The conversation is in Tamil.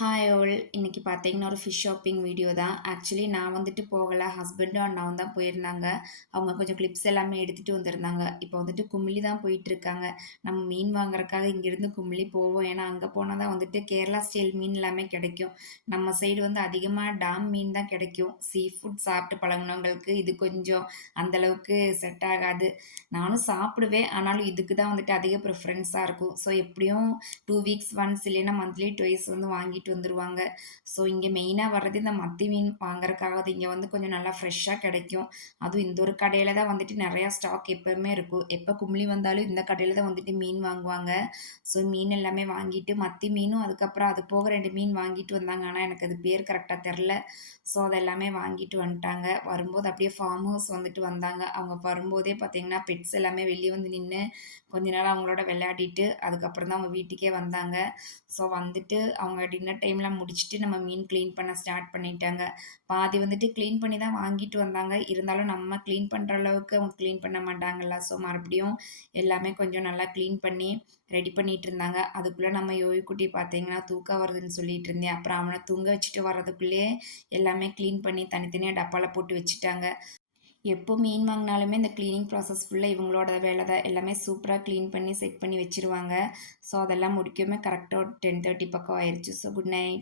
Hi all. இன்னைக்கு பார்த்தீங்கன்னா, ஒரு ஃபிஷ் ஷாப்பிங் வீடியோ தான். ஆக்சுவலி நான் வந்துட்டு போகல. ஹஸ்பண்டும், அண்ணாவும் தான் போயிருந்தாங்க. அவங்க கொஞ்சம் கிளிப்ஸ் எல்லாமே எடுத்துட்டு வந்திருந்தாங்க. இப்போ வந்துட்டு குமிளி தான் போயிட்டுருக்காங்க. நம்ம மீன் வாங்குறதுக்காக இங்கேருந்து குமிளி போவோம். ஏன்னா, அங்க போனா தான் வந்துட்டு கேரளா ஸ்டைல் மீன் எல்லாமே கிடைக்கும். நம்ம சைடு வந்து அதிகமா டாம் மீன் தான் கிடைக்கும். சீ ஃபுட் சாப்பிட்டு பழகுனவங்களுக்கு இது கொஞ்சம் அந்த அளவுக்கு செட் ஆகாது. நானும் சாப்பிடுவேன். ஆனாலும் இதுக்கு தான் வந்துட்டு அதிக ப்ரிஃபரன்ஸா இருக்கும். ஸோ எப்படியும் 2 வீக்ஸ் ஒன்ஸ் இல்லைன்னா மந்த்லி ட்வைஸ் வந்து வாங்கிட்டு வந்துருவாங்க. ஸோ இங்க மெயினா வர்றது இந்த மத்தி மீன் வாங்குறதுக்காக தான். இங்க வந்து கொஞ்சம் நல்லா ஃப்ரெஷ்ஷா கிடைக்கும். அதுவும் இந்த ஒரு கடையில தான் வந்துட்டு நெறையா ஸ்டாக் எப்பவுமே இருக்கும். எப்ப கும்ளி வந்தாலும் இந்த கடையில தான் வந்துட்டு மீன் வாங்குவாங்க. ஸோ மீன் எல்லாமே வாங்கிட்டு மத்தி மீனும், அதுக்கப்புறம் அது போக 2 மீன் வாங்கிட்டு வந்தாங்க. ஆனா எனக்கு அது பேர் கரெக்ட்டா தெர்ல. ஸோ அது எல்லாமே வாங்கிட்டு வந்துட்டாங்க. வரும்போது அப்படியே ஃபார்ம் ஹவுஸ் வந்துட்டு வந்தாங்க. அவங்க வரும்போதே பார்த்தீங்கன்னா, பெட்ஸ் எல்லாமே வெளிய வந்து நின்னு கொஞ்ச நேரம் அவங்களோட விளையாடிட்டு, அதுக்கப்புறம் தான் அவங்க வீட்டுக்கே வந்தாங்க. ஸோ வந்துட்டு அவங்க டின்னர் டைம்லாம் முடிச்சுட்டு நம்ம மீன் கிளீன் பண்ண ஸ்டார்ட் பண்ணிட்டாங்க. பாதி வந்துட்டு கிளீன் பண்ணி தான் வாங்கிட்டு வந்தாங்க. இருந்தாலும் நம்ம கிளீன் பண்ற அளவுக்கு அவங்க கிளீன் பண்ண மாட்டாங்கல்ல. ஸோ மறுபடியும் எல்லாமே கொஞ்சம் நல்லா கிளீன் பண்ணி ரெடி பண்ணிட்டு இருந்தாங்க. அதுக்குள்ள நம்ம யோகிக்குட்டி பார்த்தீங்கன்னா, தூக்கம் வருதுன்னு சொல்லிட்டு இருந்தேன். அப்புறம் அவன தூங்க வச்சுட்டு வர்றதுக்குள்ளயே எல்லாமே கிளீன் பண்ணி தனித்தனியா டப்பால போட்டு வச்சுட்டாங்க. எப்போ மீன் வாங்கினாலுமே இந்த கிளீனிங் ப்ராசஸ் ஃபுல்லாக இவங்களோட வேலை தான். எல்லாமே சூப்பராக க்ளீன் பண்ணி செட் பண்ணி வச்சுருவாங்க. ஸோ அதெல்லாம் முடிக்கவுமே கரெக்டாக ஒரு 10:30 பக்கம் ஆயிருச்சு. So good night.